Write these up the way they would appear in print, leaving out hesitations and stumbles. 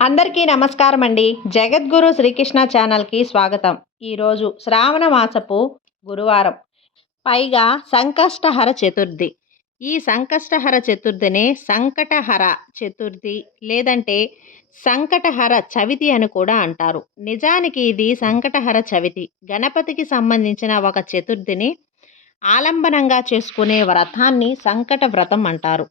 అందరికీ నమస్కారం అండి. జగద్గురు శ్రీకృష్ణ ఛానల్‌కి స్వాగతం. ఈరోజు శ్రావణ మాసపు గురువారం. పైగా సంకష్టహర చతుర్థి. ఈ సంకష్టహర చతుర్థినే సంకటహర చతుర్థి లేదంటే సంకటహర చవితి అని కూడా అంటారు. నిజానికి ఇది సంకటహర చవితి. గణపతికి సంబంధించిన ఒక చతుర్థిని ఆలంబనంగా చేసుకునే వ్రతాన్ని సంకట వ్రతం అంటారు.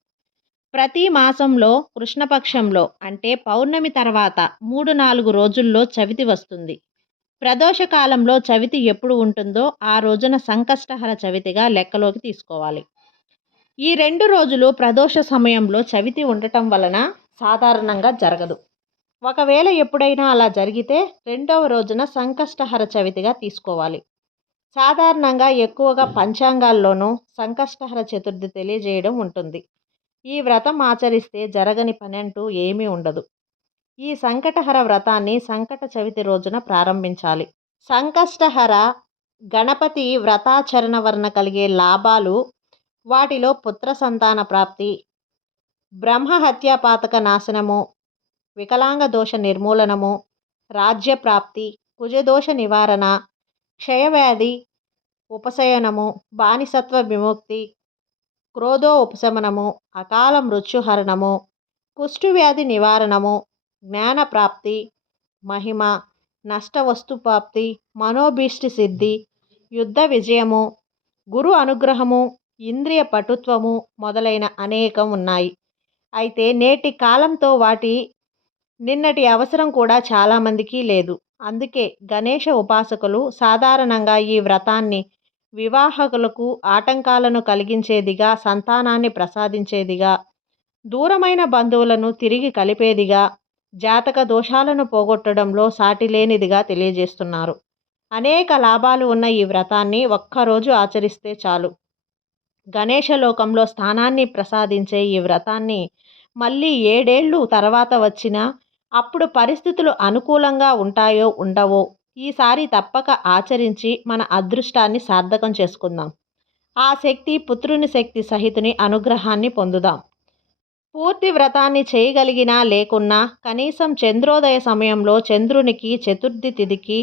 ప్రతి మాసంలో కృష్ణపక్షంలో అంటే పౌర్ణమి తర్వాత 3-4 రోజుల్లో చవితి వస్తుంది. ప్రదోష కాలంలో చవితి ఎప్పుడు ఉంటుందో ఆ రోజున సంకష్టహర చవితిగా లెక్కలోకి తీసుకోవాలి. ఈ 2 రోజులు ప్రదోష సమయంలో చవితి ఉండటం వలన సాధారణంగా జరగదు. ఒకవేళ ఎప్పుడైనా అలా జరిగితే రెండవ రోజున సంకష్టహర చవితిగా తీసుకోవాలి. సాధారణంగా ఎక్కువగా పంచాంగాల్లోనూ సంకష్టహర చతుర్థి తెలియజేయడం ఉంటుంది. ఈ వ్రతం ఆచరిస్తే జరగని పనంటూ ఏమీ ఉండదు. ఈ సంకటహర వ్రతాన్ని సంకట చవితి రోజున ప్రారంభించాలి. సంకష్టహర గణపతి వ్రతాచరణ వలన కలిగే లాభాలు, వాటిలో పుత్ర సంతాన ప్రాప్తి, బ్రహ్మహత్యా పాతక నాశనము, వికలాంగ దోష నిర్మూలనము, రాజ్యప్రాప్తి, కుజదోష నివారణ, క్షయవ్యాధి ఉపశయనము, బానిసత్వ విముక్తి, క్రోధో ఉపశమనము, అకాల మృత్యుహరణము, కుష్ఠవ్యాధి నివారణము, జ్ఞానప్రాప్తి, మహిమ, నష్టవస్తుప్రాప్తి, మనోభీష్టి సిద్ధి, యుద్ధ విజయము, గురు అనుగ్రహము, ఇంద్రియ పటుత్వము మొదలైన అనేకం ఉన్నాయి. అయితే నేటి కాలంతో నిన్నటి అవసరం కూడా చాలామందికి లేదు. అందుకే గణేష ఉపాసకులు సాధారణంగా ఈ వ్రతాన్ని వివాహకులకు ఆటంకాలను కలిగించేదిగా, సంతానాన్ని ప్రసాదించేదిగా, దూరమైన బంధువులను తిరిగి కలిపేదిగా, జాతక దోషాలను పోగొట్టడంలో సాటిలేనిదిగా తెలియజేస్తున్నారు. అనేక లాభాలు ఉన్న ఈ వ్రతాన్ని ఒక్కరోజు ఆచరిస్తే చాలు. గణేష లోకంలో స్థానాన్ని ప్రసాదించే ఈ వ్రతాన్ని మళ్ళీ 7 ఏళ్ళు తర్వాత వచ్చినా అప్పుడు పరిస్థితులు అనుకూలంగా ఉంటాయో ఉండవో ఈసారి తప్పక ఆచరించి మన అదృష్టాన్ని సార్థకం చేసుకుందాం. ఆ శక్తి పుత్రుని శక్తి సహితుని అనుగ్రహాన్ని పొందుదాం. పూర్తి వ్రతాన్ని చేయగలిగినా లేకున్నా కనీసం చంద్రోదయ సమయంలో చంద్రునికి చతుర్థి తిథికి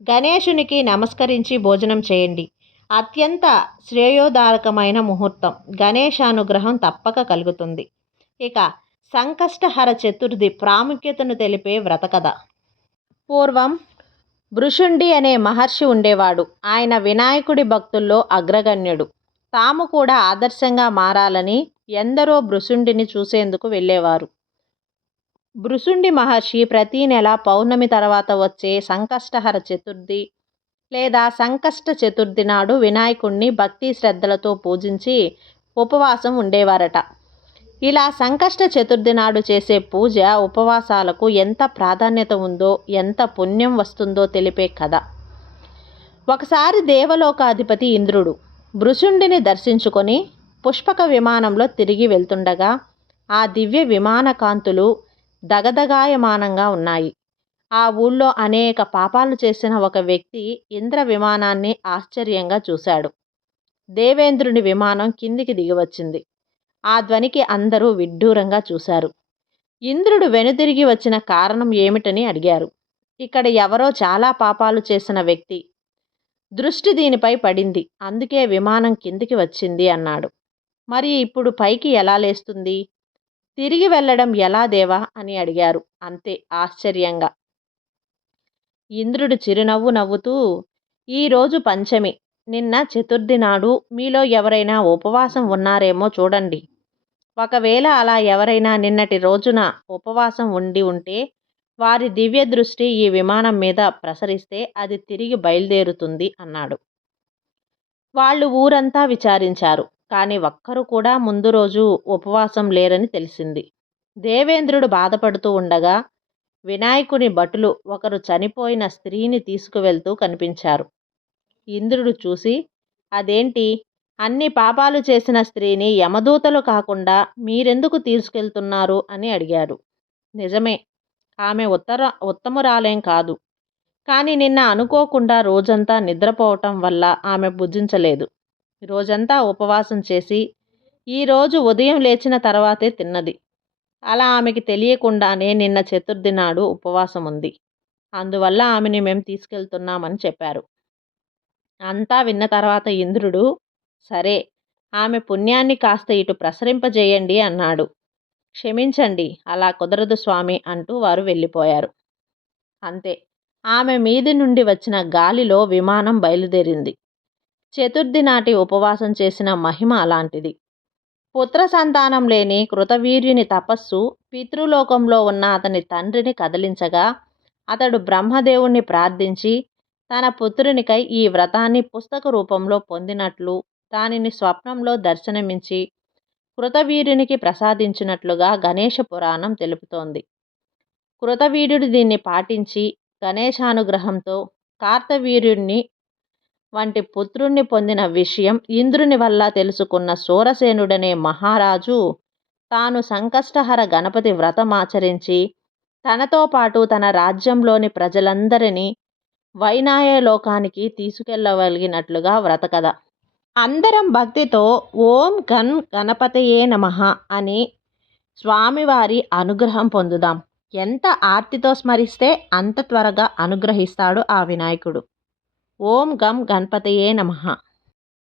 గణేశునికి నమస్కరించి భోజనం చేయండి. అత్యంత శ్రేయోదాయకమైన ముహూర్తం. గణేశానుగ్రహం తప్పక కలుగుతుంది. ఇక సంకష్టహర చతుర్థి ప్రాముఖ్యతను తెలిపే వ్రతకథ. పూర్వం భృశుండి అనే మహర్షి ఉండేవాడు. ఆయన వినాయకుడి భక్తుల్లో అగ్రగణ్యుడు. తాము కూడా ఆదర్శంగా మారాలని ఎందరో భృశుండిని చూసేందుకు వెళ్ళేవారు. భృశుండి మహర్షి ప్రతీ నెల పౌర్ణమి తర్వాత వచ్చే సంకష్టహర చతుర్థి లేదా సంకష్ట చతుర్థి నాడు వినాయకుడిని భక్తి శ్రద్ధలతో పూజించి ఉపవాసం ఉండేవారట. ఇలా సంకష్ట చతుర్థి నాడు చేసే పూజ, ఉపవాసాలకు ఎంత ప్రాధాన్యత ఉందో, ఎంత పుణ్యం వస్తుందో తెలిపే కథ. ఒకసారి దేవలోకాధిపతి ఇంద్రుడు భృశుండిని దర్శించుకొని పుష్పక విమానంలో తిరిగి వెళ్తుండగా ఆ దివ్య విమాన కాంతులు దగదగాయమానంగా ఉన్నాయి. ఆ ఊళ్ళో అనేక పాపాలు చేసిన ఒక వ్యక్తి ఇంద్ర విమానాన్ని ఆశ్చర్యంగా చూశాడు. దేవేంద్రుని విమానం కిందికి దిగివచ్చింది. ఆ ధ్వనికి అందరూ విడ్డూరంగా చూశారు. ఇంద్రుడు వెనుదిరిగి వచ్చిన కారణం ఏమిటని అడిగారు. ఇక్కడ ఎవరో చాలా పాపాలు చేసిన వ్యక్తి దృష్టి దీనిపై పడింది, అందుకే విమానం కిందికి వచ్చింది అన్నాడు. మరి ఇప్పుడు పైకి ఎలా లేస్తుంది? తిరిగి వెళ్ళడం ఎలా దేవా అని అడిగారు అంతే ఆశ్చర్యంగా. ఇంద్రుడు చిరునవ్వు నవ్వుతూ, ఈరోజు పంచమి, నిన్న చతుర్థి నాడు మీలో ఎవరైనా ఉపవాసం ఉన్నారేమో చూడండి. ఒకవేళ అలా ఎవరైనా నిన్నటి రోజున ఉపవాసం ఉంటే వారి దివ్య దృష్టి ఈ విమానం మీద ప్రసరిస్తే అది తిరిగి బయలుదేరుతుంది అన్నాడు. వాళ్ళు ఊరంతా విచారించారు. కానీ ఒక్కరు కూడా ముందు రోజు ఉపవాసం లేరని తెలిసింది. దేవేంద్రుడు బాధపడుతూ ఉండగా వినాయకుని భటులు ఒకరు చనిపోయిన స్త్రీని తీసుకువెళ్తూ కనిపించారు. ఇంద్రుడు చూసి, అదేంటి, అన్ని పాపాలు చేసిన స్త్రీని యమదూతలు కాకుండా మీరెందుకు తీసుకెళ్తున్నారు అని అడిగారు. నిజమే, ఆమె ఉత్తమురాలేం కాదు. కానీ నిన్న అనుకోకుండా రోజంతా నిద్రపోవటం వల్ల ఆమె భుజించలేదు. రోజంతా ఉపవాసం చేసి ఈరోజు ఉదయం లేచిన తర్వాతే తిన్నది. అలా ఆమెకి తెలియకుండానే నిన్న చతుర్థి నాడు ఉపవాసం ఉంది. అందువల్ల ఆమెని మేము తీసుకెళ్తున్నామని చెప్పారు. అంతా విన్న తర్వాత ఇంద్రుడు, సరే, ఆమె పుణ్యాన్ని కాస్త ఇటు ప్రసరింపజేయండి అన్నాడు. క్షమించండి, అలా కుదరదు స్వామి అంటూ వారు వెళ్ళిపోయారు. అంతే, ఆమె మీది నుండి వచ్చిన గాలిలో విమానం బయలుదేరింది. చతుర్థి నాటి ఉపవాసం చేసిన మహిమ అలాంటిది. పుత్ర సంతానం లేని కృతవీర్యుని తపస్సు పితృలోకంలో ఉన్న అతని తండ్రిని కదిలించగా అతడు బ్రహ్మదేవుణ్ణి ప్రార్థించి తన పుత్రునికై ఈ వ్రతాన్ని పుస్తక రూపంలో పొందినట్లు దానిని స్వప్నంలో దర్శనమించి కృతవీర్యునికి ప్రసాదించినట్లుగా గణేష పురాణం తెలుపుతోంది. కృతవీర్యుడు దీన్ని పాటించి గణేశానుగ్రహంతో కార్తవీర్యుణ్ణి వంటి పుత్రుణ్ణి పొందిన విషయం ఇంద్రుని వల్ల తెలుసుకున్న సూరసేనుడనే మహారాజు తాను సంకష్టహర గణపతి వ్రతమాచరించి తనతో పాటు తన రాజ్యంలోని ప్రజలందరినీ వైనాయలోకానికి తీసుకెళ్ళగలిగినట్లుగా వ్రతకథ. అందరం భక్తితో ఓం గం గణపతయే నమః అని స్వామివారి అనుగ్రహం పొందుదాం. ఎంత ఆర్తితో స్మరిస్తే అంత త్వరగా అనుగ్రహిస్తాడు ఆ వినాయకుడు. ఓం గం గణపతయే నమః.